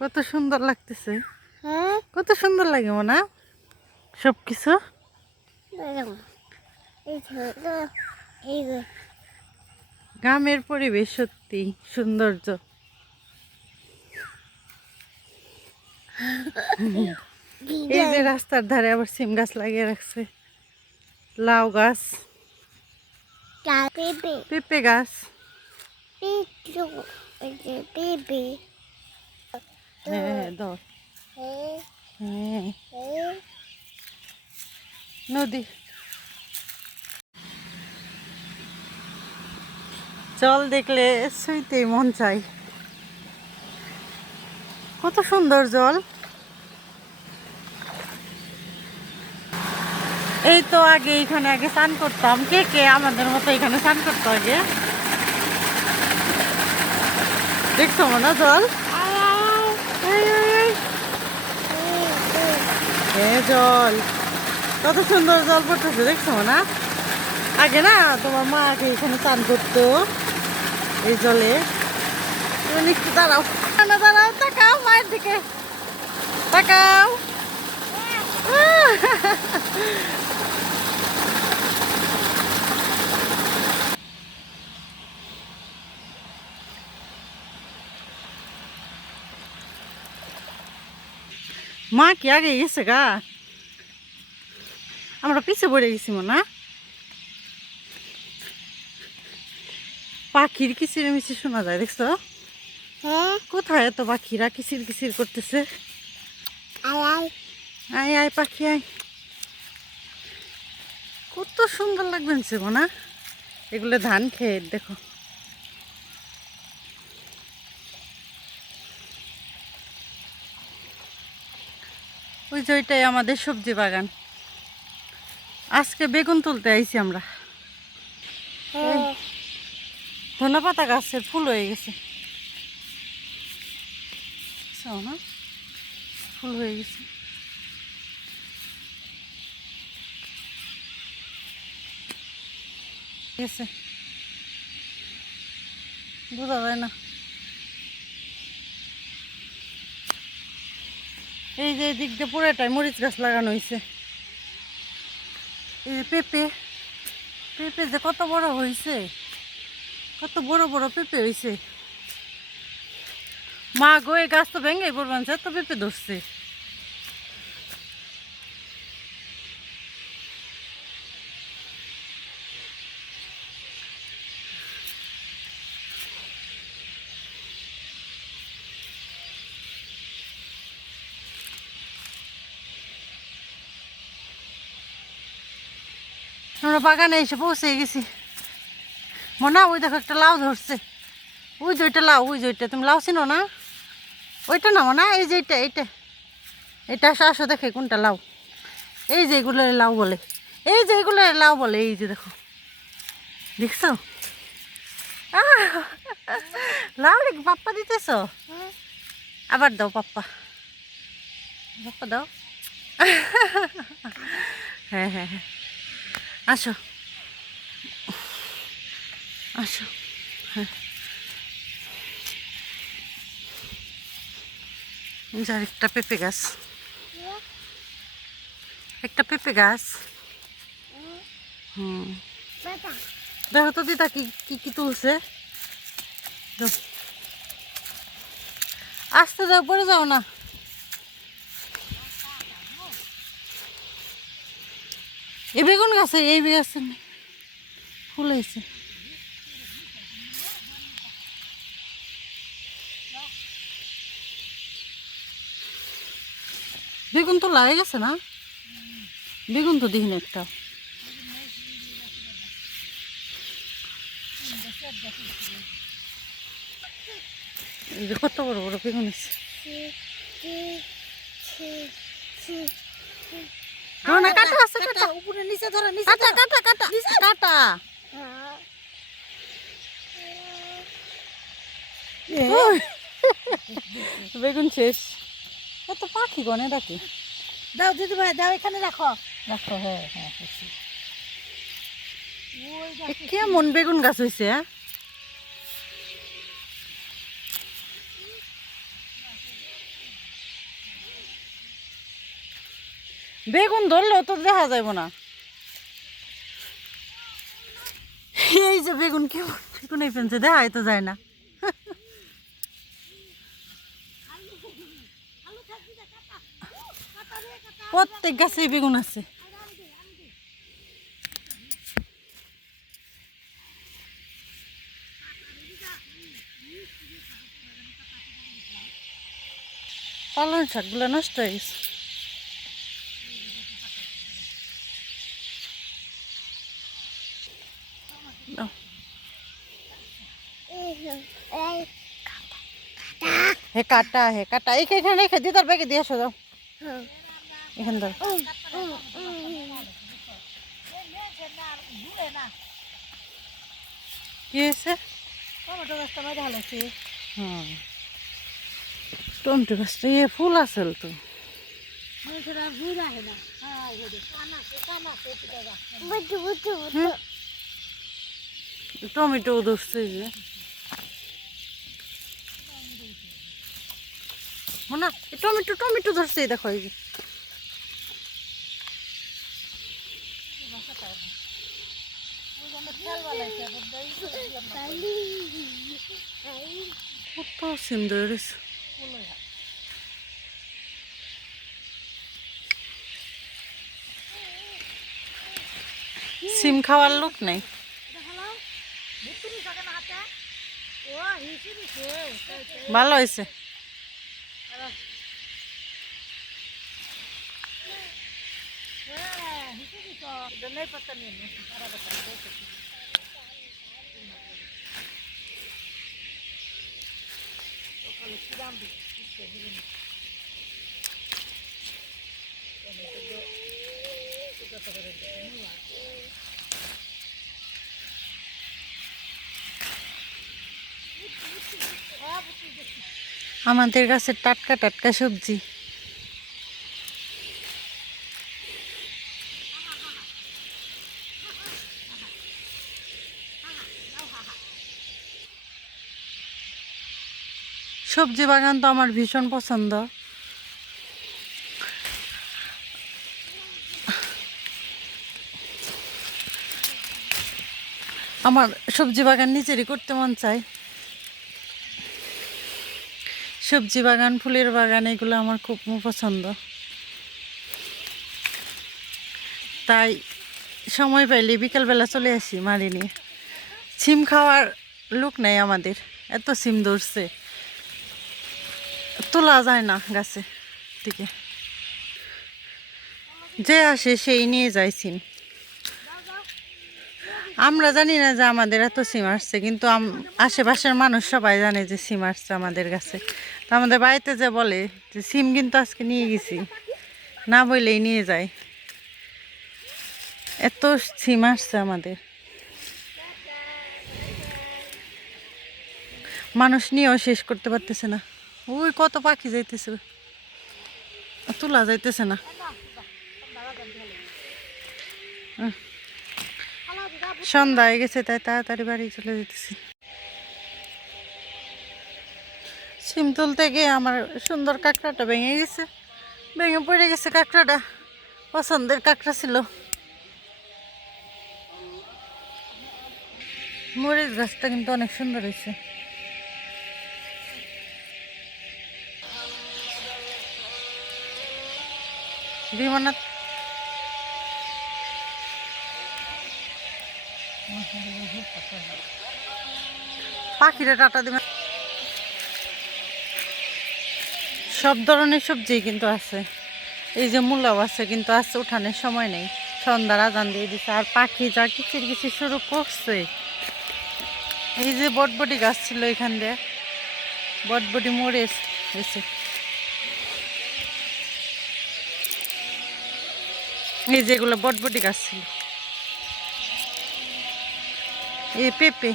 কত সুন্দর লাগতেছে। কত সুন্দর লাগে মনা সবকিছু। গ্রামের পরিবেশ সত্যি সৌন্দর্য। এই যে রাস্তার ধারে আবার সিম গাছ লাগিয়ে রাখছে, লাউ গাছ, পেঁপে গাছ। হ্যাঁ ধর, হ্যাঁ নদী। জল দেখলে শুইতেই মন চাই, কত সুন্দর জল। এই তো আগে এখানে আগে স্নান করতাম, কে কে আমাদের মতো এখানে স্নান করতো আগে, দেখছো না জল? জল কত সুন্দর জল পড়তেছে, দেখছো না? আগে না তোমার মা আগে এখানে স্নান করতো এই জলে। একটু দাঁড়াও, দাঁড়াও, তাকাও মায়ের দিকে, তাকাও। মা কি আগে গেছে গা, আমরা পিছে পড়ে গেছি না। পাখির কিচির মিচির শোনা যায়, দেখছো? কোথায় এত পাখিরা কিচির কিচির করতেছে? আয় আয় পাখি আয়, কত সুন্দর লাগবে না এগুলো। ধান খেয়ে দেখো, ওই যে ওইটাই আমাদের সবজি বাগান। আজকে বেগুন তুলতে আইছি আমরা। ধনে পাতা গাছের ফুল হয়ে গেছে, না ফুল হয়ে গেছে। গেছে বোঝা যায় না। এই যে দিক দিয়ে পুরোটাই মরিচ গাছ লাগানো হয়েছে। এই যে পেঁপে, পেঁপে যে কত বড় হয়েছে, কত বড় বড় পেঁপে হয়েছে। মা গো এই গাছ তো ভেঙে পড়বেন, তো পেঁপে ধরছে। আমরা বাগানে এসে পৌঁছে গেছি মনা। ওই দেখো একটা লাউ ধরছে, ওই যে ওইটা লাউ, ওই যে ওইটা, তুমি লাউ চিনো না? ওইটা না মনা, এই যে এইটা, এইটা এটা আসো আসো, দেখে কোনটা লাউ। এই যে এগুলো লাউ বলে, এই যে এগুলো লাউ বলে, এই যে দেখো, দেখছো? লাউ রে পাপ্পা দিতেছ, আবার দাও পাপ্পা, পাপ্পা দাও। হ্যাঁ হ্যাঁ হ্যাঁ, আসো আসো। হ্যাঁ যার একটা পেঁপে গাছ, একটা পেঁপে গাছ। দেখো তো দিদা কি কি কি তুলছে, আসতে যাও, পরে যাও না। এই বেগুন গাছে, এই গাছে ফুল হয়েছে। বেগুন তো লাগে গেছে না, বেগুন তো দেখি না একটা। কত বড় বড় বেগুন আছে। কাটা আছে, কাটা উপরে নিচে ধরে, কাটা কাটা কাটা কাটা। বেগুন শেষ, এত পাখি গনে ডাকে। দাও দিদি ভাই দাও, এখানে রাখো রাখো। হ্যাঁ হ্যাঁ, কেমন বেগুন গাছ হয়েছে। বেগুন ধরলেও তো দেখা যাইব না। এই যে বেগুন কি বেগুন এই ফেলছে, দেখাই তো যায় না। প্রত্যেক গাছেই বেগুন আছে। পালং শাকগুলো নষ্ট হয়ে গেছে। হে কাটা এইখানে রেখে দিয়ে তার ব্যাগে দিয়ে আসো যাও। এখান ধর কি হয়েছে? টমেটো গাছটা ভালো লাগছে। হুম, টমেটো গাছটা ফুল আসল তো। টমেটো ধরছে যে না, টমেটো টমেটো ধরছে দেখো এই যে। কত সুন্দর সিম খাওয়ার লোক নেই। ভালো হয়েছে। আমাদের গাছের টাটকা টাটকা সবজি। সবজি বাগান তো আমার ভীষণ পছন্দ। আমার সবজি বাগান নিজেরই করতে মন চায়। সবজি বাগান, ফুলের বাগান, এগুলো আমার খুব পছন্দ। তাই সময় পাইলে বিকালবেলা চলে আসি মারি নিয়ে। সিম খাওয়ার লোক নেই আমাদের, এত সিম ধরছে তোলা যায় না গাছে থেকে। যে আসে সেই নিয়ে যায় সিম। আমরা জানি না যে আমাদের এত সিম আসছে, কিন্তু আশেপাশের মানুষ সবাই জানে যে সিম আসছে আমাদের কাছে। তো আমাদের বাড়িতে যে বলে যে সিম কিন্তু আজকে নিয়ে গেছি, না বললেই নিয়ে যায়। এত সিম আসছে আমাদের, মানুষ নিয়েও শেষ করতে পারতেছে না। ওই কত পাখি যাইতেছে, তোলা যাইতেছে না। সন্ধ্যা হয়ে গেছে তাই তাড়াতাড়ি বাড়ি চলে যেতেছি। সিম তুলতে গিয়ে আমার সুন্দর কাঁকড়াটা ভেঙে গেছে, ভেঙে পড়ে গেছে কাঁকড়াটা। পছন্দের কাঁকড়া ছিল। মরিচ গাছটা কিন্তু অনেক সুন্দর হয়েছে। বিমানাত পাখিরা টাটা দিবে। সব ধরনের সবজি কিন্তু আছে। এই যে মূলাও আছে, কিন্তু আজ উঠানের সময় নেই, সন্ধ্যার আজান দিয়ে দিচ্ছে। আর পাখি যা কিচির কিচির শুরু করছে। এই যে বটবটি গাছ ছিল, এখান দিয়ে বটবটি মরে গেছে। এই যেগুলো বটবটি গাছ ছিল। এই পেঁপে